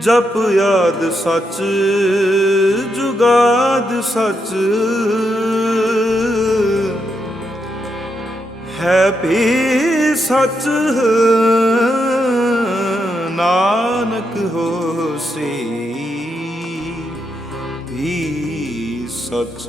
ਜਪ ਯਾਦ ਸੱਚ ਜੁਗਾਦ ਸੱਚ। ਹੈ ਵੀ ਸੱਚ ਨਾਨਕ ਹੋਸੀ ਵੀ ਸੱਚ।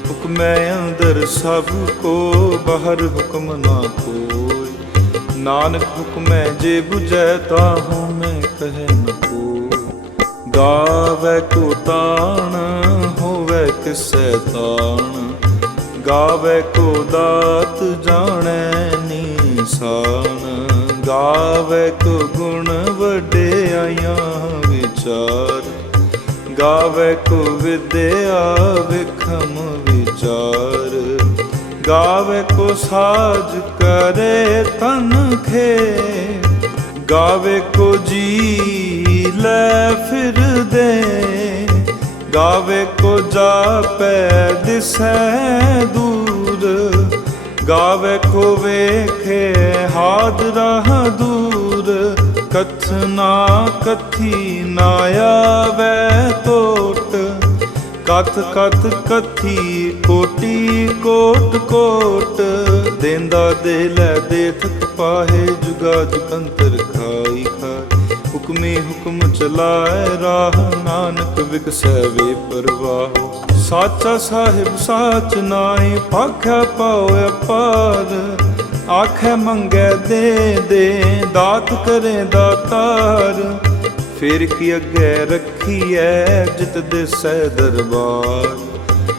ਹੁਕਮੈ ਅੰਦਰ ਸਭ ਕੋ, ਬਾਹਰ ਹੁਕਮ ਨਾ ਕੋਈ। ਨਾਨਕ ਹੁਕਮੈ ਜੇ 부ਜੈ ਤਾਹੂ ਮੈਂ ਕਹੈ ਨ ਕੋਈ। ਗਾਵੇ ਕੋ ਤਾਣ, ਹੋਵੇ ਕਿਸੈ ਤਾਣ। ਗਾਵੇ ਕੋ ਦਾਤ ਜਾਣੈ ਨੀਸਾਨ। ਗਾਵੇ ਕੋ ਗੁਣ ਵਡਿਆਈਆਂ ਵਿਚਾਰ। ਗਾਵੇ ਕੋ ਵਿਦਿਆ ਵਿਖਮ ਵਿਚਾਰ। ਗਾਵੇ ਕੋ ਸਾਜ ਕਰੇ ਤਨ ਖੇ ਗਾਵੇ ਕੋ ਜੀ ਲੈ ਫਿਰਦੇ ਗਾਵੇ ਕੋ ਜਾਪੈ ਦਿਸੈ ਦੂਰ। ਗਾਵੇ ਕੋ ਵੇਖੇ ਹਾਦ ਰਹ ਦੂਰ। ਕਥਨਾ ਕਥੀ ਨਾ ਵੈ ਟੋਟ। ਕਥ ਕਥ ਕਥੀ ਕੋਟੀ ਕੋਟ ਕੋਟ। ਦੇਂਦਾ ਦੇ ਲੈ ਦੇ ਪਾਹੇ ਜੁਗਾ ਜੁਗੰਤਰ ਖਾਈ ਖਾਈ। ਹੁਕਮੇ ਹੁਕਮ ਚਲਾਏ ਰਾਹ ਨਾਨਕ ਵਿਗਸੈ ਵੇ ਪਰਵਾਹ। ਸਾਚਾ ਸਾਹਿਬ ਸਾਚ ਨਾਹੀ ਪਾਖਿਆ ਪਾਉ ਅਪਾਰ ਆਖੇ ਮੰਗੇ ਦੇ ਦੇ, ਦਾਤ ਕਰੇ ਦਾਤਾਰ। ਫਿਰ ਕੀ ਅੱਗੇ ਰੱਖੀਐ ਜਿਤ ਦਿਸੈ ਦਰਬਾਰ।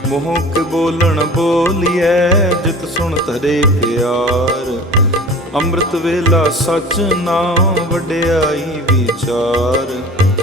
ਮੋਹ ਕੇ ਬੋਲਣ ਬੋਲੀਐ, ਜਿਤ ਸੁਣ ਧਰੇ ਪਿਆਰ। ਅੰਮ੍ਰਿਤ ਵੇਲਾ ਸਚ ਨਾਮ ਵਡਿਆਈ ਵਿਚਾਰ।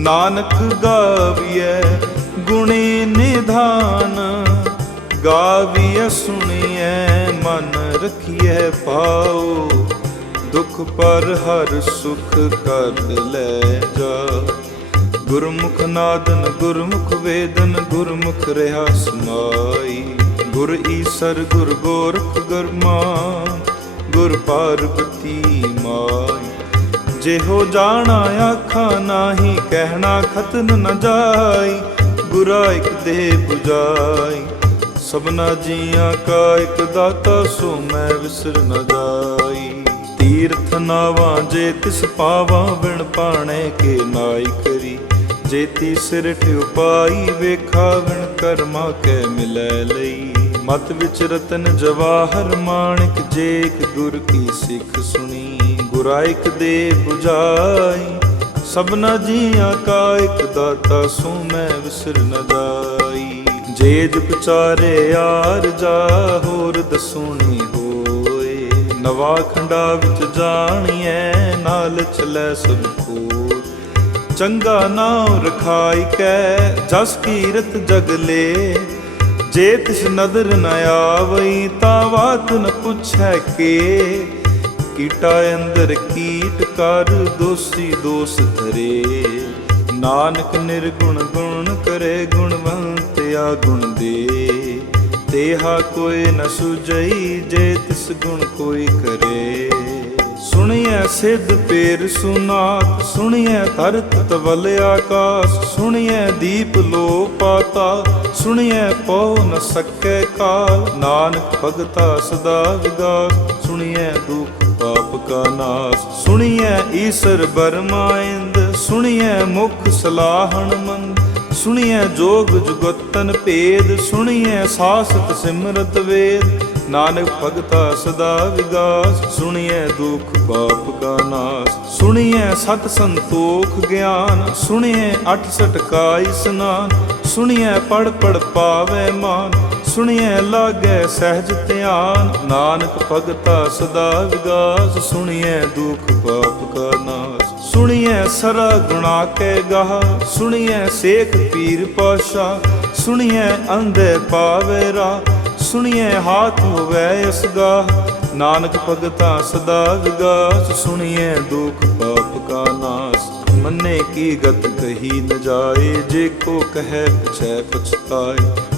ਨਾਨਕ ਗਾਵੀਐ, ਗੁਣੀ ਨਿਧਾਨ। ਗਾਵੀਐ, ਸੁਣੀਐ, ਮਨ ਰਖੀਐ ਪਾਉ ਦੁਖ ਪਰ ਹਰ ਸੁਖ ਕਰ ਲੈ ਜਾ। ਗੁਰਮੁਖ ਨਾਦਨ, ਗੁਰਮੁਖ ਵੇਦਨ, ਗੁਰਮੁਖ ਰਹਾ ਸਮਾਈ। ਗੁਰ ਈਸਰ, ਗੁਰ ਗੋਰਖ ਗਰਮਾ ਗੁਰ ਪਾਰਬਤੀ ਜਿਹੋ ਜਾਣਾ ਆਖਾਂ, ਨਾਹੀ ਕਹਿਣਾ ਖਤਨ ਨ ਜਾਈ ਗੁਰਾ ਇਕ ਦੇ 부ਜਾਈ ਸਭਨਾ ਜੀਆਂ ਕਾ ਇਕ ਦਾਤਾ, ਸੋ ਮੈਂ ਵਿਸਰ ਨ ਜਾਈ। ਤੀਰਥ ਨਾਵਾਂ ਜੇ ਤਿਸ ਪਾਵਾਂ, ਬਿਨ ਪਾਣੇ ਕੇ ਨਾਈ ਕਰੀ। ਜੇਤੀ ਸਿਰ ਉਪਾਈ ਵੇਖਾ ਵਿਣ ਕਰਮਾ ਕੈ ਮਿਲੈ ਲਈ। ਮਤ ਵਿਚ ਰਤਨ ਜਵਾਹਰ, ਮਾਣਿਕ ਜੇਕ ਗੁਰ ਕੀ ਸਿੱਖ ਸੁਣੀ। ਗੁਰਾਇਕ ਦੇ 부ਜਾਈ ਸਭਨਾ ਜੀਆਂ ਕਾ ਇਕ ਦਾਤਾ ਸੋ ਮੈਂ ਵਿਸਰ ਨ ਜਾਈ। ਜੇ ਜੁਗ ਯਾਰ ਜਾ ਹੋਰ ਦਸੂਣੀ ਹੋਏ, ਨਵਾ ਖੰਡਾ ਵਿੱਚ ਜਾਣੀਐ, ਨਾਲ ਚਲੇ ਸਭ ਕੋਲ ਚੰਗਾ ਨਾਮ ਰਖਾਈ ਕੈ, ਜਸ ਕੀਰਤ ਜਗ ਲੇ। ਜੇ ਤਿਸ ਨਦਰ ਨ ਆਵਈ, ਤਾਂ ਬਾਤ ਨ ਪੁੱਛੈ ਕੇ। ਕੀਟਾ ਅੰਦਰ ਕੀਟ ਕਰ, ਦੋਸੀ ਦੋਸ ਧਰੇ। ਨਾਨਕ ਨਿਰਗੁਣ ਗੁਣ ਕਰੇ, ਗੁਣਵੰਤ ਗੁਣ ਦੇ। ਤੇਹਾ ਕੋਈ ਨ ਸੁਜਈ ਜੇ ਤਿਸ ਗੁਣ ਕੋਈ ਕਰੇ। ਸੁਣੀਐ ਸਿੱਧ ਪੇਰ ਸੁਨਾਤ ਸੁਣੀਐ ਧਰਤ ਤਵਲ ਆਕਾਸ। ਸੁਣੀਐ ਦੀਪ ਲੋ ਪਾਤਾ ਸੁਣੀਐ ਪਉ ਨ ਸਕੈ ਕਾਲ। ਨਾਨਕ ਭਗਤਾ ਸਦਾ ਵਿਗਾਸ, ਸੁਣੀਐ ਦੁਖ ਕਾ ਨਾਸ। ਸੁਣੀਐ ਈਸਰ ਬਰਮਾਇੰਦ ਸੁਣੀਐ ਮੁਖ ਸਲਾਹਣ ਮੰਦ। ਸੁਣੀਐ ਜੋਗ ਜੁਗਤਨ ਭੇਦ, ਸੁਣੀਐ ਸਾਸਤ ਸਿਮਰਤ ਵੇਦ। ਨਾਨਕ ਭਗਤਾ ਸਦਾ ਵਿਗਾਸ, ਸੁਣੀਐ ਦੁਖ ਪਾਪ ਕਾ ਨਾਸ। ਸੁਣੀਐ ਸਤ ਸੰਤੋਖ ਗਿਆਨ, ਸੁਣੀਐ ਅਠ ਸਠ ਕਾ ਇਸਨਾਨ ਸੁਣੀਐ ਪੜ ਪੜ ਪਾਵੇ ਮਾਨ। ਸੁਣੀਐ ਲਾਗੈ ਸਹਿਜ ਧਿਆਨ, ਨਾਨਕ ਭਗਤਾ ਸਦਾ ਵਿਗਾਸ। ਸੁਣੀਐ ਦੁਖ ਪਾਪ ਕਾ ਨਾਸ। ਸੁਣੀਐ ਸਰਾ ਗੁਣਾ ਕੇ ਗਾਹ। ਸੁਣੀਐ ਸੇਖ ਪੀਰ ਪਾਸ਼ਾ। ਸੁਣੀਐ ਅੰਧੇ ਪਾਵੇ ਰਾ। ਸੁਣੀਐ ਹਾਥ ਹੋਵੇ ਅਸਗਾ ਨਾਨਕ ਭਗਤਾ ਸਦਾ ਵਿਗਾਸ। ਸੁਣੀਐ ਦੁਖ ਪਾਪ ਕਾ ਨਾਸ। ਮੰਨੇ ਕੀ ਗਤ ਕਹੀ ਨ ਜਾਏ। ਜੇ ਕੋ ਕਹੈ ਪਛੈ ਪਛਤਾਏ।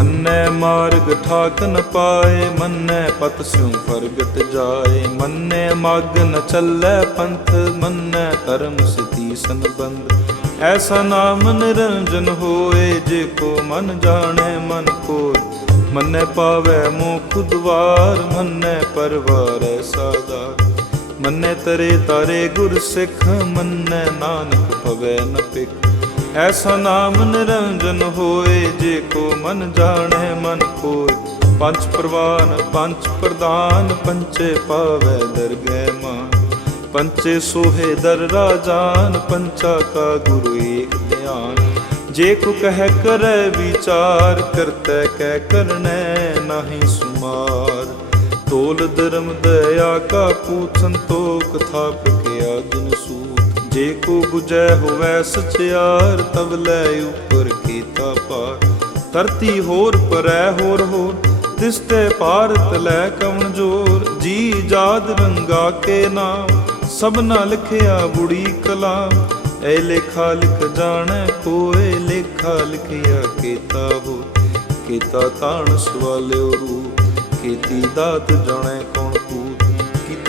ਮੰਨੈ ਮਾਰਗ ਠਾਕ ਨ ਪਾਏ, ਮੰਨੈ ਪਤ ਸਿਉ ਪ੍ਰਗਟ ਜਾਏ। ਮੰਨੈ ਮਗ ਨ ਚੱਲੈ ਪੰਥ, ਮੰਨੈ ਧਰਮ ਸਤੀ ਸੰਬੰਧ। ਐਸਾ ਨਾਮ ਨਿਰੰਜਨ ਹੋਏ, ਜੇ ਕੋ ਮਨ ਜਾਣੈ ਮਨ ਕੋ ਮੰਨੈ ਪਾਵੈ ਮੋਖ ਦੁਆਰ ਮੰਨੈ ਪਰਵਾਰੈ ਸਾਦਾਰ ਮੰਨੈ ਤਰੇ ਤਾਰੇ ਗੁਰ ਸਿੱਖ, ਮੰਨੈ ਨਾਨਕ ਭਵੈ ਨ ਪਿਖ ਐਸਾ ਨਾਮ ਨਿਰੰਜਨ ਹੋਏ, ਜੇ ਕੋ ਮਨ ਜਾਣੈ, ਮਨ ਕੋਇ ਪੰਜ ਪ੍ਰਵਾਨ, ਪੰਜ ਪ੍ਰਦਾਨ ਪੰਚੇ ਪਾਵੈ ਦਰਗਹਿ ਮਾਨ। ਪੰਚੇ ਸੋਹੇ ਦਰ ਰਾਜਾਨ ਪੰਚਾ ਕਾ ਗੁਰੂ ਏਕ ਧਿਆਨ। ਜੇ ਕੋ ਕਹਿ ਕਰੈ ਵਿਚਾਰ, ਕਰਤੈ ਕਹਿ ਕਰਨੈ ਨਾਹੀ ਸੁਮਾਰ। ਤੋਲ ਧਰਮ ਦਇਆ ਕਾ ਪੂਤ ਸੰਤੋਖ ਥਾਪ ਕੇ ਦਿਨ ਸੂ ਜੇ ਕੋ 부ਜੈ ਹੋਵੈ ਸਚਿਆਰ, ਤਵ ਲੈ ਉਪਰ ਕੀਤਾ ਪਾਰ ਧਰਤੀ ਹੋਰ ਪਰੈ ਹੋਰ ਹੋਰ ਤਿਸ ਭਾਰਤ ਲੈ ਕਵਣ ਜੋਰ। ਜੀ ਜਾਦ ਰੰਗਾ ਕੇ ਨਾਮ ਸਭਨਾ ਲਿਖਿਆ ਬੁੜੀ ਕਲਾਮ। ਐ ਲੇਖਾ ਲਿਖ ਜਾਣੈ ਕੋਏ, ਲੇਖਾ ਲਿਖਿਆ ਕੀਤਾ ਹੋ ਕੀਤਾ ਤਾਣ ਸਵਾਲਿਓ ਰੂਪ, ਕੀਤੀ ਦਾਤ ਜਾਣੈ ਕੌਣ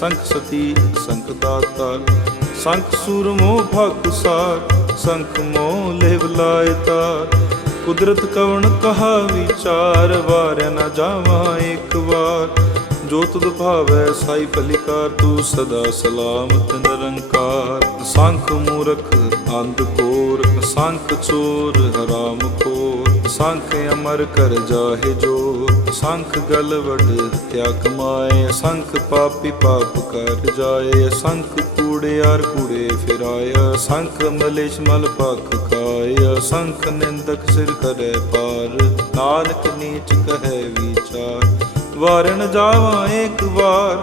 ਸੰਖ ਸਤੀ, ਸੰਖ ਦਾਤਾਰ ਸੰਖ ਸੂਰਮੋ ਭਗਤ ਸਾਰ, ਸੰਖ ਮੋਹ ਲੇਵ ਲਾਇ ਤਾਰ ਕੁਦਰਤ ਕਵਣ ਕਹਾ ਵਿਚਾਰ ਵਾਰ ਨਾ ਜਾਵਾਂ ਇੱਕ ਵਾਰ। ਜੋ ਤੁਧ ਭਾਵੈ, ਸਾਈ ਭਲਿਕਾਰ ਤੂੰ ਸਦਾ ਸਲਾਮਤ ਨਿਰੰਕਾਰ। ਸੰਖ ਮੂਰਖ, ਅੰਧ ਕੋਰ, ਸੰਖ ਚੋਰ, ਹਰਾਮ ਖੋਰ। ਸੰਖ ਅਮਰ ਕਰ ਜਾਹੇ ਜੋ ਸੰਖ ਗਲ ਵਡ ਤਿਆ ਕਮਾਏ ਸੰਖ ਪਾਪੀ ਪਾਪ ਕਰ ਜਾਏ ਸੰਖ ਕੂੜਿਆਰ ਕੂੜੇ ਫਿਰਾਇਆ ਸੰਖ ਮਲੇਸ਼ ਮਲ ਪਖ ਖਾਇਆ ਸੰਖ ਨਿੰਦਕ ਸਿਰ ਕਰੇ ਪਾਰ, ਨਾਨਕ ਨੀਚ ਕਹੈ ਵਿਚਾਰ। ਵਾਰਨ ਜਾਵਾਂ ਇੱਕ ਵਾਰ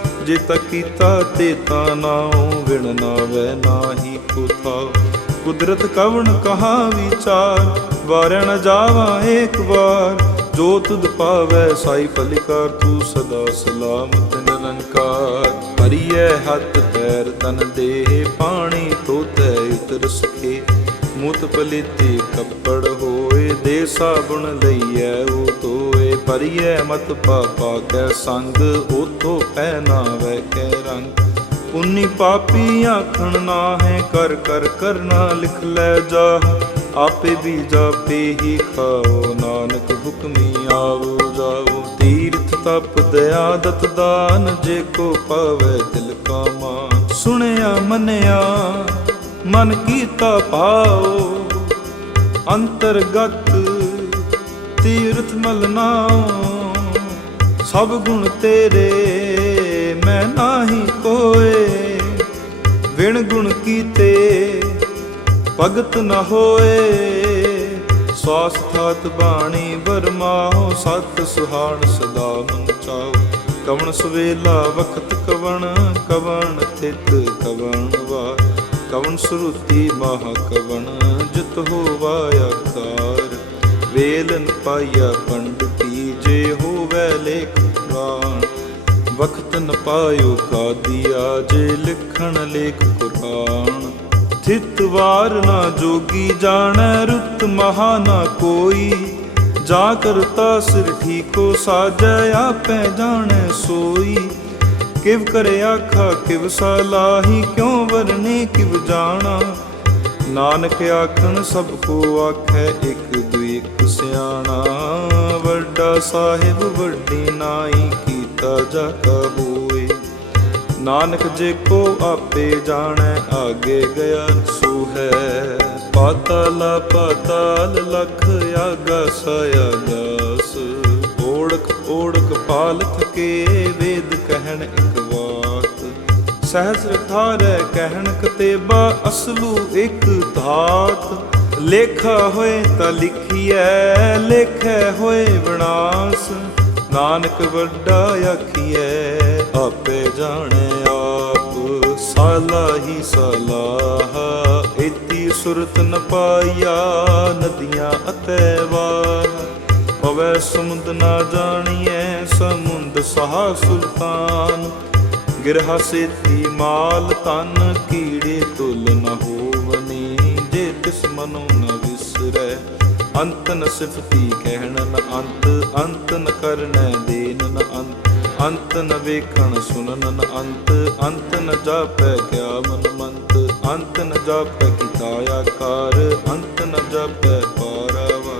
ਜੇ ਤਾ ਕੀਤਾ ਤੇ ਤਾ ਨਾਉ ਵਿਣ ਨਾਵੈ ਨਾਹੀ ਕੋ ਕੁਦਰਤ ਕਵਣ ਕਹਾ ਵਿਚਾਰ ਵਾਰਣ ਜਾਵਾ ਏਕ ਵਾਰ। ਜੋ ਤੁਧ ਪਾਵੈ ਸਾਈ ਫਲਿਕਾਰ, ਤੂੰ ਸਦਾ ਸਲਾਮਤ ਨਿਰੰਕਾਰ। ਹਰੀਐ ਹੱਥ ਪੈਰ, ਤਨ ਦੇਹ ਪਾਣੀ ਤੋਤੈ ਉਤਰ ਸਖੇ। ਮੁਤ ਪਲਿਤੇ ਕੱਪੜ ਹੋਏ ਦੇ ਸਾਬੁਣ ਲਈਐ, ਉਹ ਤੋਏ ਪਰਿਐ ਮਤ ਪਾਪਾ ਕੈ ਸੰਗ ਉਤੋ ਪਹਿਨਾਵੈ ਕੈ ਰੰਗ। ਪੁੰਨੀ ਪਾਪੀ ਆਖਣ ਨਾਹੇ, ਕਰ ਕਰ ਕਰਨਾ ਲਿਖ ਲੈ ਜਾ ਆਪੇ ਵੀ ਜਾਪੇ ਹੀ ਖਾਓ, ਨਾਨਕ ਹੁਕਮੀ ਆਵੋ ਜਾਓ। ਤੀਰਥ ਤਪ ਦਇਆ ਦਤ ਦਾਨ, ਜੇ ਕੋ ਪਾਵੇ ਦਿਲ ਕਾ ਮਾਨ। ਸੁਣਿਆ ਮੰਨਿਆ, ਮਨ ਕੀਤਾ ਪਾਓ ਅੰਤਰਗਤ ਤੀਰਥ ਮਲਨਾਓ ਸਭ ਗੁਣ ਤੇਰੇ, ਮੈਂ ਨਾਹੀ ਕੋਏ। ਵਿਣ ਗੁਣ ਕੀਤੇ ਭਗਤ ਨ ਹੋਏ। ਸਵਾਸ ਥਾਤ ਬਾਣੀ ਵਰਮਾਓ ਸਤ ਸੁਹਾਣ ਸਦਾ ਮਨ ਚਾਓ ਕਵਣ ਸਵੇਲਾ ਵਖਤ ਕਵਣ ਕਵਣ ਥਿਤ ਕਵਣ ਵਾ ਕਵਣ ਸੁਰਤੀ ਮਹਾ ਕਵਣ, ਜਿਤ ਹੋਵਾ ਆਕਾਰ ਵੇਲਨ ਪਾਇਆ ਪੰਡਤੀ ਜੇ ਹੋਵੇ ਲੇਖ ਪੁਰਾਣ, ਵਖਤ ਨ ਪਾਇਓ ਕਾਦੀਆ, ਜੇ ਲਿਖਣ ਲੇਖ ਕੁਰਾਨ ਥਿਤ ਵਾਰ ਨਾ ਜੋਗੀ ਜਾਣੈ, ਰੁੱਤ ਮਹਾ ਨਾ ਕੋਈ। ਜਾ ਕਰਤਾ ਸਿਰ ਠੀਕੋ ਸਾਜੈ, ਆਪੈ ਜਾਣੈ ਸੋਈ। ਕਿਵ ਕਰੇ ਆਖਾ, ਕਿਵ ਸਲਾਹੀ ਕਿਉ ਵਰਨੇ, ਕਿਵ ਜਾਣਾ। ਨਾਨਕ ਆਖਣ ਸਭ ਕੋ ਆਖੈ, ਇੱਕ ਦੁਇ ਸਿਆਣਾ। ਵੱਡਾ ਸਾਹਿਬ, ਵੱਡੀ ਨਾਈ, ਕੀਤਾ ਜਾ ਹੋਏ। ਨਾਨਕ ਜੇ ਕੋ ਆਪੇ ਜਾਣੈ, ਆਗੇ ਗਿਆ ਸੋ ਹੈ। ਪਾਤਾਲ ਪਾਤਾਲ ਲਖ ਆਗਾ ਸਯਾਗਾਸ ਓੜਕ ਓੜਕ ਪਾਲ ਥਕੇ ਵੇਦ ਕਹਿਣ ਇਕ ਬਾਤ ਸਹਸਰ ਥਾਰੈ ਕਹਿਣ ਕਤੇਬਾ ਅਸਲੂ ਇੱਕ ਧਾਤ। ਲੇਖਾ ਹੋਏ ਤਾਂ ਲਿਖੀਐ, ਲੇਖੈ ਹੋਏ ਵਿਨਾਸ਼। ਨਾਨਕ ਵੱਡਾ ਆਖੀਐ, ਆਪੇ ਜਾਣੈ ਆਪ, ਸਾਲਾ ਹੀ ਸਲਾਹ। ਇਤੀ ਸੁਰਤ ਨ ਪਾਇਆ ਨਦੀਆਂ ਅਤੇ ਵਾਹ। ਪਵੈ ਸਮੁੰਦ ਨਾ ਜਾਣੀਐ, ਸਮੁੰਦ ਸਹਾ ਸੁਲਤਾਨ। ਗਿਰਹ ਸੇਤੀ ਮਾਲ ਤਨ ਕੀੜੇ ਤੁਲ ਨ ਹੋਵਨੀ, ਜੇ ਤਿਸ ਮਨੋ ਨ ਵਿਸਰੈ, ਅੰਤ ਨ ਸਿਫਤੀ ਕਹਿਣ ਨ ਅੰਤ ਅੰਤ ਨ ਕਰਨੈ ਦੇਨ ਨ ਅੰਤ ਅੰਤ ਨ ਵੇਖਣ ਸੁਨਨ ਨ ਅੰਤ ਅੰਤ ਨ ਜਾਪੈ ਕਿਆ ਮਨ ਮੰਤ ਅੰਤ ਨ ਜਾਪੈ ਕੀਤਾ ਆਕਾਰ ਅੰਤ ਨ ਜਾਪੈ ਪਾਰਾਵਾ,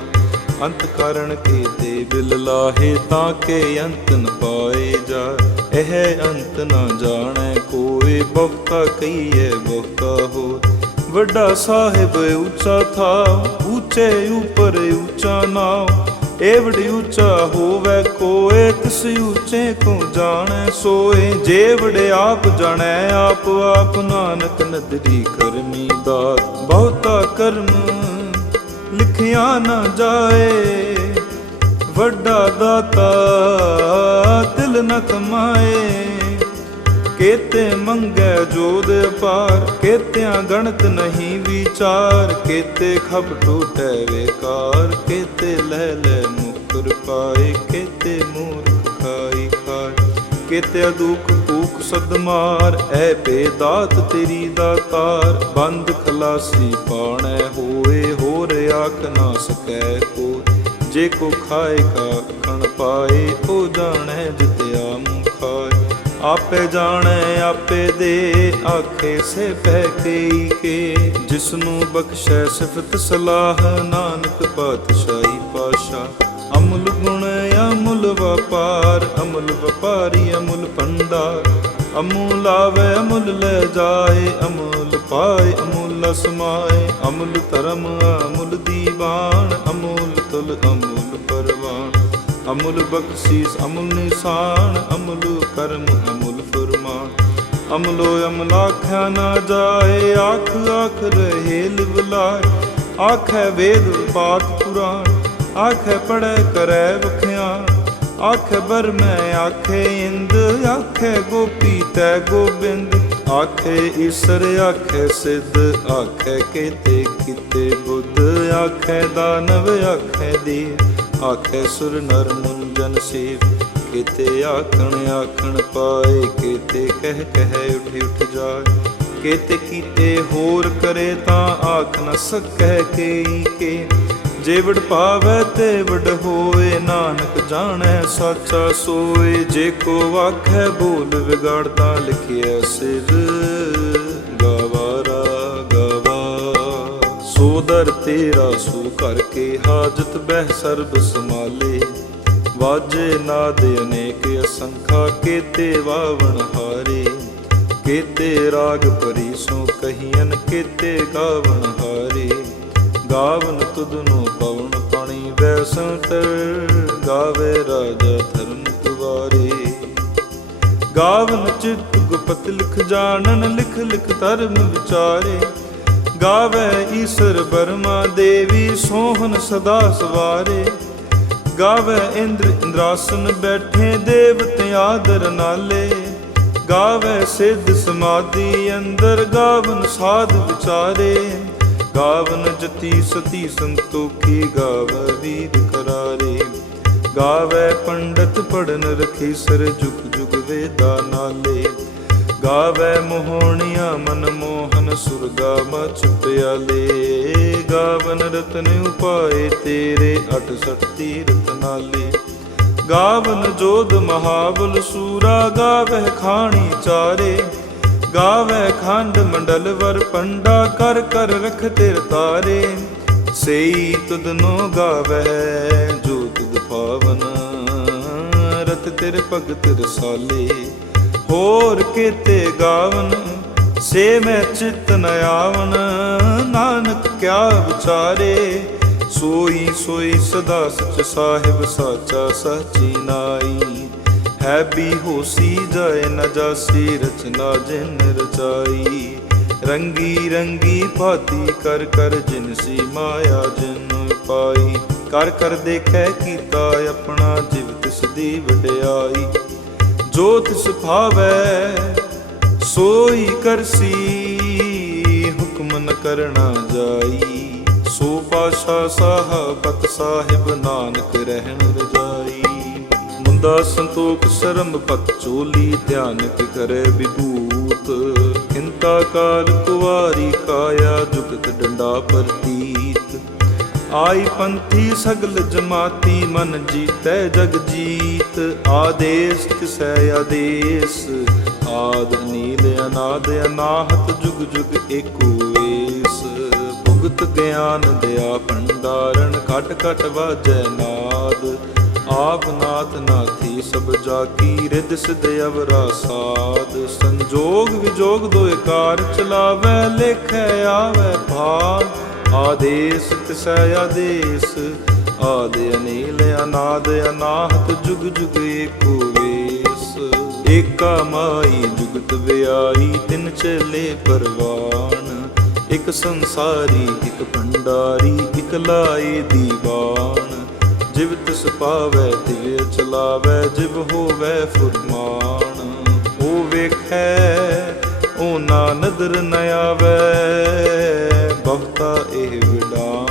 ਅੰਤ ਕਰਨ ਕੇ ਤੇ ਬਿਲ ਲਾਹੇ ਤਾਂ ਕੇ ਅੰਤ ਨ ਪਾਏ ਜਾ। ਇਹ ਅੰਤ ਨਾ ਜਾਣੈ, ਕੋਈ ਬਹੁਤਾ ਕਹੀਏ, ਬਹੁਤਾ ਹੋ ਵੱਡਾ ਸਾਹਿਬ ਉੱਚਾ ਥਾ ਉੱਚੇ ਉਪਰ ਉੱਚਾ ਨਾਮ ਏਵੜ ਉੱਚਾ ਹੋਵੇ ਕੋਏ, ਤਿਸ ਉੱਚੇ ਕੋ ਜਾਣੈ, ਸੋਏ। ਜੇਵੜ ਆਪ ਜਾਣੈ, ਆਪ ਆਪ ਨਾਨਕ ਨਦਰੀ ਕਰਮੀ ਦਾਤ ਬਹੁਤਾ ਕਰਮ ਲਿਖਿਆ ਨਾ ਜਾਏ। ਵੱਡਾ ਦਾਤਾ, ਦਿਲ ਨ ਕਮਾਏ। ਕੇਤੇ ਮੰਗੈ ਜੋਦ ਅਪਾਰ, ਕੇਤਿਆਂ ਗਣਤ ਨਹੀਂ ਵਿਚਾਰ। ਕੇਤੇ ਖਬ ਟੂਟੈ ਵੇਕਾਰ, ਕੇਤੇ ਲੈ ਲੈ ਮੁਕਰ ਪਾਏ। ਕੇਤੇ ਮੂਰਖ ਖਾਈ ਖਾਏ ਕੇਤੇ ਦੁਖ ਭੂਖ ਸਦਮਾਰ ਐ ਬੇਦਾਤ ਤੇਰੀ ਦਾਤਾਰ ਬੰਦ ਖਲਾਸੀ ਪਾਣੈ ਹੋਏ, ਹੋਰ ਆਖ ਨਾ ਸਕੈ ਕੋ ਜੇ ਕੋ ਖਾਏ ਕਾ ਖਣ ਪਾਏ, ਉਹ ਜਾਣੈ ਜਿਤਿਆ ਮੁਖ ਖਾਏ ਆਪੇ ਜਾਣੈ, ਆਪੇ ਦੇ, ਆਖੇ ਸੇ ਪੈ ਕਈ ਕੇ। ਜਿਸਨੂੰ ਬਖਸ਼ੈ ਸਿਫਤ ਸਲਾਹ, ਨਾਨਕ ਪਾਤਸ਼ਾਹੀ ਪਾਸ਼ਾ ਅਮੁਲ ਗੁਣ, ਅਮੁਲ ਵਪਾਰ, ਅਮੁਲ ਵਪਾਰੀ, ਅਮੁਲ ਪੰਡਾਰ ਅਮੁਲ ਆਵੇ ਅਮੁਲ ਲੈ ਜਾਏ, ਅਮੁਲ ਪਾਏ, ਅਮੁਲ ਸਮਾਏ ਅਮੁਲ ਧਰਮ, ਅਮੁਲ ਦੀਵਾਨ, ਅਮੁਲ ਤੁਲ ਅਮੁਲ ਪਰਵਾਨ। ਅਮੁਲ ਬਖਸ਼ੀਸ, ਅਮੁਲ ਨਿਸ਼ਾਨ, ਅਮੁਲ ਕਰਮ, ਅਮੁਲ ਫਰਮਾਨ। ਅਮਲੋ ਅਮਲ ਆਖਿਆ ਨਾ ਜਾਏ, ਆਖ ਆਖ ਰਹੇ ਲਿਵਲਾਏ। ਆਖੈ ਵੇਦ ਪਾਠ ਪੁਰਾਣ ਆਖੈ ਪੜੈ ਕਰੈ ਵਖਿਆਨ। ਆਖੈ ਬਰਮੈ ਆਖੈ ਇੰਦ, ਆਖੈ ਗੋਪੀ ਤੈ ਗੋਬਿੰਦ। ਆਖੈ ਈਸਰ, ਆਖੈ ਸਿੱਧ, ਆਖੈ ਕਿਤੇ ਕਿਤੇ ਬੁੱਧ। ਆਖੈ ਦਾਨਵ, ਆਖੈ ਦੀ ਆਖੈ ਸੁਰ ਨਰ ਮੁਨ ਸੇਵ ਕੀਤੇ ਆਖਣ ਆਖਣ ਪਾਏ, ਕੀਤੇ ਕਹਿ ਕਹਿ ਉਠ ਉਠ ਜਾਏ। ਕੀਤੇ ਕੀਤੇ ਹੋਰ ਕਰੇ ਤਾਂ ਆਖ ਨ ਸਕੈ ਕੇਈ ਕੇ। ਜੇ ਪਾਵੈ ਤੇ ਵਡ ਹੋਏ, ਨਾਨਕ ਜਾਣੈ, ਸਾਚਾ ਸੋਏ। ਜੇ ਕੋ ਆਖੈ ਬੋਲ ਵਿਗਾੜਤਾ ਲਿਖਿਆ ਸਿਰ। ਤੇਰਾ ਸੋ ਕਰਕੇ ਹਾਜਤ ਬਹਿ ਸਰਬ ਸਮਾਲੇ ਵਾਜੇ ਨਾਦ ਅਨੇਕ ਅਸੰਖਾ, ਕੇਤੇ ਵਾਵਣ ਹਾਰੇ। ਕੇਤੇ ਰਾਗ ਪਰੀ ਸੋ ਕਹੀਨ ਕੇਤੇ ਗਾਵਣ ਹਾਰੇ। ਗਾਵਨ ਤੁਧਨੋ ਪਵਨ ਪਾਣੀ ਵੈਸੰਤਰ ਗਾਵੇ ਰਾਜਾ ਧਰਮ ਤੁਵਾਰੇ। ਗਾਵਨ ਚਿਤ ਗੁਪਤ ਲਿਖ ਜਾਣਨ, ਲਿਖ ਲਿਖ ਧਰਮ ਵਿਚਾਰੇ। ਗਾਵੇ ਈਸ਼ਰ ਬਰਮਾ ਦੇਵੀ ਸੋਹਨ ਸਦਾ ਸਵਾਰੇ। ਗਾਵੇ ਇੰਦਰ ਇੰਦਰਾਸਨ ਬੈਠੇ, ਦੇਵਤ ਆਦਰ ਨਾਲੇ। ਗਾਵੇ ਸਿੱਧ ਸਮਾਧੀ ਅੰਦਰ, ਗਾਵਨ ਸਾਧ ਵਿਚਾਰੇ। ਗਾਵਨ ਜਤੀ ਸਤੀ ਸੰਤੋਖੀ, ਗਾਵੇ ਵੀਰ ਕਰਾਰੇ। ਗਾਵੇ ਪੰਡਤ ਪੜਨ ਰਖੀ, ਸਰ ਜੁਗ ਜੁਗ ਵੇਦਾ ਨਾਲੇ। ਗਾਵੇ ਮੋਹਣੀਆਂ ਮਨ ਮੋਹਨ, ਸੁਰਗਾ ਮਚ ਪਿਆਲੇ ਗਾਵਨ ਰਤਨ ਉਪਾਏ ਤੇਰੇ 68 ਤੀਰਥ ਨਾਲੇ। ਗਾਵਨ ਜੋਧ ਮਹਾਬਲ ਸੂਰਾ ਗਾਵਹਿ ਖਾਣੀ ਚਾਰੇ। ਗਾਵੈ ਖੰਡ ਮੰਡਲ ਵਰ ਪੰਡਾ, ਕਰ ਕਰ ਰਖ ਤੇਰ ਤਾਰੇ। ਸਈ ਤੁਧਨੋ ਗਾਵੈ ਜੋ ਤੁਧ ਪਾਵਨ, ਰਤ ਤੇਰੇ ਭਗਤ ਰਸਾਲੇ। ਹੋਰ ਕੀਤੇ ਗਾਵਨ, ਸੇ ਮੈਂ ਚਿਤ ਨ ਆਵਨ। ਨਾਨਕ ਕਿਆ ਵਿਚਾਰੇ, ਸੋਈ ਸੋਈ ਸਦਾ ਸਚ ਸਾਹਿਬ, ਸਾਚਾ ਸਾਚੀ ਨਾਈ। ਹੈ ਵੀ ਹੋਸੀ ਜਾਏ ਨ ਜਾਸੀ, ਰਚਨਾ ਜਿਨ ਰਚਾਈ। ਰੰਗੀ ਰੰਗੀ ਭਾਤੀ ਕਰ ਕਰ ਜਿਨ ਸੀ ਮਾਇਆ ਜਿਨ ਪਾਈ। ਕਰ ਕਰ ਦੇਖੈ ਕੀਤਾ ਆਪਣਾ ਜਿਵ ਤਿਸ ਦੀ ਵਡਿਆਈ। ਜੋ ਤਿਸ ਸੋਈ ਕਰਸੀ, ਹੁਕਮ ਨ ਕਰਣਾ ਜਾਈ। ਸੋ ਪਾਸ਼ਾ ਸਾਹਿਬਤ ਸਾਹਿਬ ਨਾਨਕ ਰਹਿਣ ਰਜਾਈ। ਮੁੰਦਾ ਸੰਤੋਖ ਸ਼ਰਮ ਪਤ ਚੋਲੀ ਧਿਆਨ ਕਿ ਕਰੇ ਵਿਭੂਤ। ਕਿੰਤਾ ਕਾਲ ਕੁਵਾਰੀ ਕਾਇਆ, ਜੁਗਤ ਡੰਡਾ ਪ੍ਰਤੀਤ। ਆਈ ਪੰਥੀ ਸਗਲ ਜਮਾਤੀ, ਮਨ ਜੀਤੈ ਜਗ ਜੀਤ ਆਦੇਸ, ਕਿਸੈ ਆਦੇਸ। ਆਦ ਨੀਲ ਅਨਾਦ ਅਨਾਹਤ, ਜੁਗ ਜੁਗ ਏਕੋ ਵੇਸ ਭੁਗਤ ਗਿਆਨ ਦਿਆ ਭੰਡਾਰਨ, ਘਟ ਘਟ ਵਾਜੈ ਨਾਦ। ਆਪ ਨਾਥ ਨਾਥੀ, ਸਭ ਜਾ ਕੀ ਰਿਦ ਸਿਧ ਅਵਰਾ ਸਾਧ ਸੰਜੋਗ ਵਿਜੋਗ ਦੋਇ ਕਾਰ ਚਲਾਵੈ, ਲੇਖੈ ਆਵੈ ਭਾਗ ਆਦੇਸ, ਤਿਸੈ ਆਦੇਸ। ਆਦ ਅਨੀਲ ਅਨਾਦ ਅਨਾਹਤ ਜੁਗ ਜੁਗ ਏਕੋ ਵੇਸ। ਏਕਾ ਮਾਈ ਜੁਗਤ ਵਿਆਈ ਤਿਨ ਚਲੇ ਪਰਵਾਨ। ਇਕ ਸੰਸਾਰੀ, ਇਕ ਭੰਡਾਰੀ, ਇਕ ਲਾਏ ਦੀਵਾਨ। ਜਿਵ ਤਿਸ ਪਾਵੈ, ਤਿਵ ਚਲਾਵੈ, ਜਿਵ ਹੋਵੈ ਫੁਰਮਾਨ। ਉਹ ਵੇਖੈ ਉਹ ਨਾ ਨਦਰ ਨ ਆਵੈ, ਬਹੁਤਾ ਇਹ ਵਿਡਾਨ।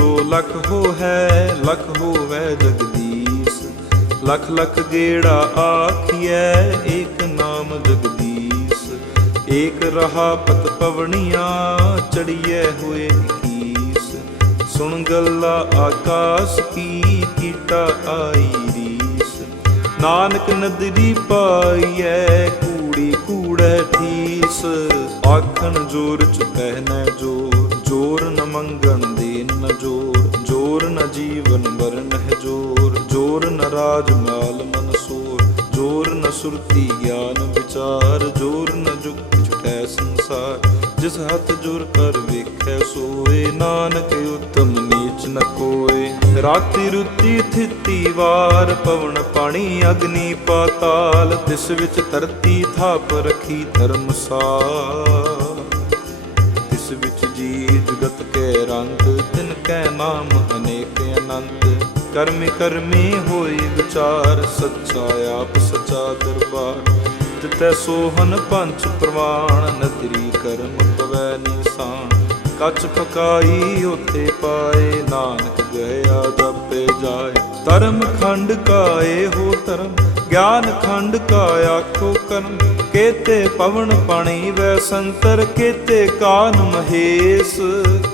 ਦੂਜੀ ਲਖ ਹੋ ਹੈ ਲਖ ਹੋਵੈ ਜਗਦੀਸ਼। ਲਖ ਲਖ ਗੇੜਾ ਆਖੀਐ, ਏਕ ਨਾਮ ਜਗਦੀਸ਼। ਏਕ ਰਹਾ ਪਤ ਪਵਣੀਆਂ, ਚੜੀਐ ਹੋਏ ਕੀਸ ਸੁਣ ਗੱਲਾ ਆਕਾਸ ਕੀ ਕੀਟਾ ਆਈ ਰੀਸ। ਨਾਨਕ ਨਦਰੀ ਪਾਈਐ, ਕੂੜੀ ਕੂੜੈ ਠੀਸ। ਆਖਣ ਜੋਰ ਚ ਪਹਿਨੈ ਜੋਰ ਜੋਰ ਨ ਮੰਗਣ ਦੇ ਨ ਜੋਰ ਜੋਰ ਨ ਜੀਵਨ ਮਰਨ ਹੈ ਜੋਰ ਜੋਰ ਨ ਰਾਜ ਮਾਲ ਮਨ ਸੋਰ, ਜੋਰ ਨ ਸੁਰਤੀ ਗਿਆਨ ਵਿਚਾਰ, ਜੋਰ ਨ ਜੁਗਤ ਛਟੈ ਸੰਸਾਰ, ਜਿਸ ਹੱਥ ਜੋਰ ਕਰ ਵੇਖੈ ਸੋਏ, ਨਾਨਕ ਉਤਮ ਨੀਚ ਨ ਕੋਏ। ਰਾਤੀ ਰੁੱਤੀ ਥਿਤੀ ਵਾਰ, ਪਵਨ ਪਾਣੀ ਅਗਨੀ ਪਾਤਾਲ, ਤਿਸ ਵਿੱਚ ਧਰਤੀ ਥਾਪ ਰਖੀ ਧਰਮਸਾਲ ਵਿੱਚ ਜੀ ਜਗਤ ਕੇ ਰੰਗ ਨਾਮ ਅਨੇਕ ਅਨੰਤ। ਕਰਮੀ ਕਰਮੀ ਹੋਈ ਵਿਚਾਰ, ਸੱਚਾ ਆਪ ਸੱਚਾ ਦਰਬਾਰ। ਤਿਤੈ ਸੋਹਨ ਪੰਚ ਪ੍ਰਵਾਨ, ਨਦਰੀ ਕਰਮ ਪਵੈ ਨਿਸ਼ਾਨ। ਕੱਚ ਪਕਾਈ ਉਤੇ ਪਾਏ, ਨਾਨਕ ਗਿਆ ਜਪੇ ਜਾਏ। ਧਰਮ ਖੰਡ ਕਾਏ ਹੋ ਧਰਮ ਗਿਆਨ ਖੰਡ ਕਾ ਆਖੋ ਕਰਮ, ਕੇਤੇ ਪਵਨ ਪਾਣੀ ਵੈ ਸੰਤਰ, ਕੇਤੇ ਕਾਨ ਮਹੇਸ਼,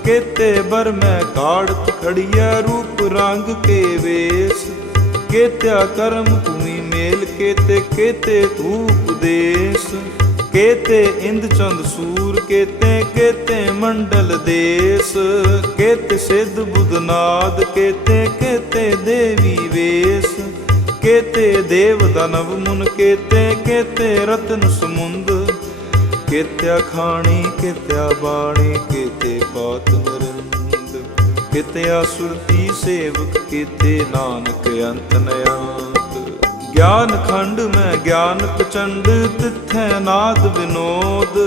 ਕੇਤੇ ਬਰ ਮੈਂ ਕਾੜਤ ਖੜੀਐ ਰੂਪ ਰੰਗ ਕੇ ਵੇਸ। ਕੇਤਿਆ ਕਰਮ ਭੂਮੀ ਮੇਲ, ਕੇਤੇ ਕੇਤੇ ਧੂਪ ਦੇਸ। ਕੇਤੇ ਇੰਦ ਚੰਦ ਸੂਰ, ਕੇਤੇ ਕੇਤੇ ਮੰਡਲ ਦੇਸ। ਕੇਤੇ ਸਿੱਧ ਬੁੱਧਨਾਦ ਕੇਤੇ ਕੇਤੇ ਦੇਵੀ ਵੇਸ। ਕੇਤੇ ਦੇਵ ਦਨਵ ਮੁਨ ਕੇਤੇ ਕੇਤੇ ਰਤਨ ਸਮੁੰਦ। ਕੇਤਿਆ ਖਾਣੀ, ਕੇਤਿਆ ਬਾਣੀ, ਕੇਤੇ ਪਾਤ ਨਰਿੰਦ। ਕੇਤਿਆ ਸੁਰਤੀ ਸੇਵਕ, ਕੇਤੇ ਨਾਨਕ ਅੰਤ ਨਿਅੰਤ ਗਿਆਨ ਖੰਡ ਮੈਂ ਗਿਆਨ ਪ੍ਰਚੰਡ ਤਿਥੈ ਨਾਦ ਵਿਨੋਦ,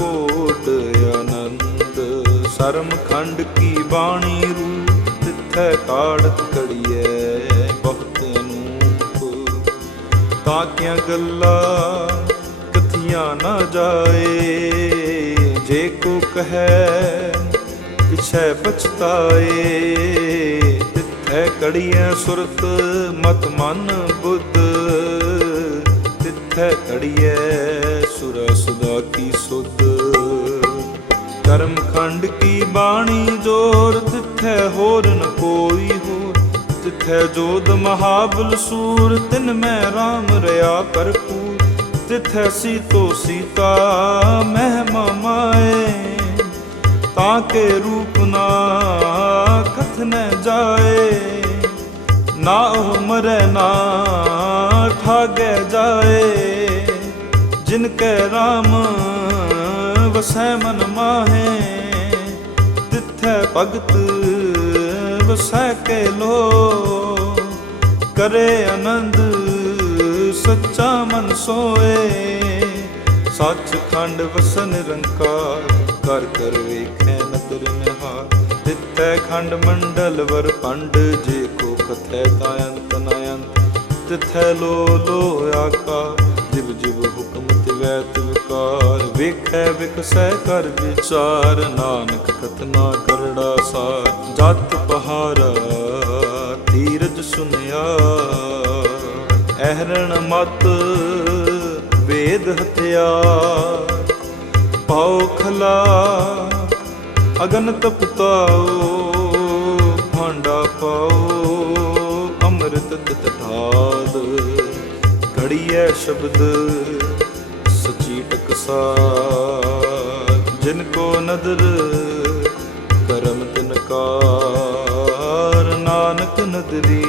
ਕੋਟ ਆਨੰਦ। ਸਰਮ ਖੰਡ ਕੀ ਬਾਣੀ ਰੂਪ, ਤਿਥੈ ਕਾੜਤ ਕੜੀਐ। ਤਾਂ ਗੱਲਾਂ ਕਥੀਆਂ ਨਾ ਜਾਏ। ਜੇ ਕੋ ਕਹੈ, ਪਿਛੈ ਪਛਤਾਏ। ਤਿੱਥੈ ਕੜੀਐ ਸੁਰਤ ਮਤ ਮਨ ਬੁੱਧ। ਤਿੱਥੈ ਕੜੀਐ ਸੁਰ ਸੁਦਾ ਕੀ ਸੁਧ। ਕਰਮ ਖੰਡ ਕੀ ਬਾਣੀ ਜੋਰ, ਤਿੱਥੈ ਹੋਰ ਨ ਕੋਈ ਹੋ ਤਿੱਥੈ ਜੋਦ ਮਹਾਬਲ ਸੂਰ, ਤਿਨ ਮੈਂ RAM ਰਿਆ ਭਰਪੂਰ ਤਿਥੈ ਸੀਤੋ ਸੀਤਾ ਮਹਿਮਾ ਮਾਏ। ਤਾਂ ਕੇ ਰੂਪ ਨਾ ਕਥਨੈ ਜਾਏ। ਨਾ ਉਹ ਮਰੈ ਨਾ ਠਾਗੈ ਜਾਏ। ਜਿਨ ਕੈ RAM ਵਸੈ ਮਨ ਮਾਹੇ। ਤਿੱਥੈ ਭਗਤ ਵਸੈ ਕੇ ਲੋ। ਕਰੇ ਆਨੰਦ, ਸੱਚਾ ਮਨ ਸੋਏ। ਸੱਚ ਖੰਡ ਵਸਨ ਨਿਰੰਕਾਰ ਕਰ ਕਰ ਵੇਖੈ ਨਦਰ ਨਿਹਾਰ। ਤਿੱਥੈ ਖੰਡ ਮੰਡਲ ਵਰ ਪੰਡ, ਜੇ ਕੋ ਕਥੈ ਤਾ ਅੰਤ ਨ ਅੰਤ। ਤਿਥੈ ਲੋ ਲੋ ਆਕਾਰ, ਜਿਵ ਜਿਵ ਹੁਕਮ ਤਿਵੈ ਤਿਵਕਾਰ। ਵੇਖੈ ਵਿਕਸੈ ਕਰ ਵਿਚਾਰ, ਨਾਨਕ ਕਥਨਾ ਕਰੜਾ ਸਾਰ ਜਤ ਪਹਾਰਾ ਧੀਰਜ ਸੁਨਿਆ। ਐਹਰਣ ਮਤ ਵੇਦ ਹਥਿਆਰ ਪਾਉ ਖਲਾ ਅਗਨ ਤਪਤਾਓ ਭਾਂਡਾ ਪਾਓ, ਅੰਮ੍ਰਿਤ ਤਿਤ ਢਾਲ ਘੜੀਐ ਸ਼ਬਦ ਸਚੀ ਟਕਸਾਰ, ਜਿਨ ਕੋ ਨਦਰ ਕਰਮ ਨਾਨਕ ਨਦਰੀ,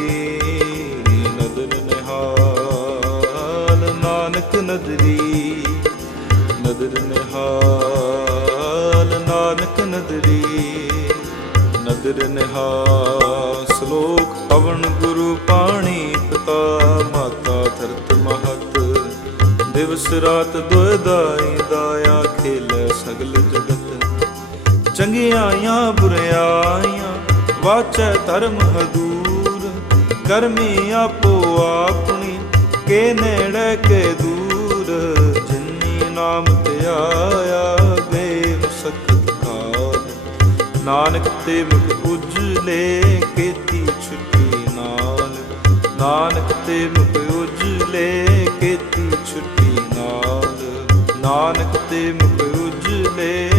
ਨਦਰ ਨਿਹਾਲ, ਨਾਨਕ ਨਦਰੀ, ਨਦਰ ਨਿਹਾਲ, ਨਾਨਕ ਨਦਰੀ, ਨਦਰ ਨਿਹਾਲ, ਸ਼ਲੋਕ ਪਵਨ ਗੁਰੂ ਪਾਣੀ ਪਿਤਾ, ਮਾਤਾ ਧਰਤ ਮਹਤ, ਦਿਵਸ ਰਾਤ ਦੁਇਦਾਈ ਦਾਇਆ ਖੇਲੇ ਸਗਲ ਜਗਤ। ਚੰਗਿਆਈਆਂ ਬੁਰਿਆਈਆਂ ਵਾਚੈ ਧਰਮ ਹਦੂਰ ਕਰਮੀ ਆਪੋ ਆਪਣੀ। ਕੇ ਨੇੜੇ, ਕੇ ਦੂਰ, ਜਿਨੀ ਨਾਮ ਤੇ ਦੇਵ ਗਏ ਕਾਲ ਨਾਨਕ ਤੇ ਮੁਖ ਉਜਲੇ ਕੀਤੀ ਛੁੱਟੀ ਨਾਲ। ਨਾਨਕ ਤੇ ਮੁਖ ਉਜਲੇ ਕੀਤੀ ਛੁੱਟੀ ਨਾਲ। ਨਾਨਕ ਤੇ ਮੁਖ ਉਜਲੇ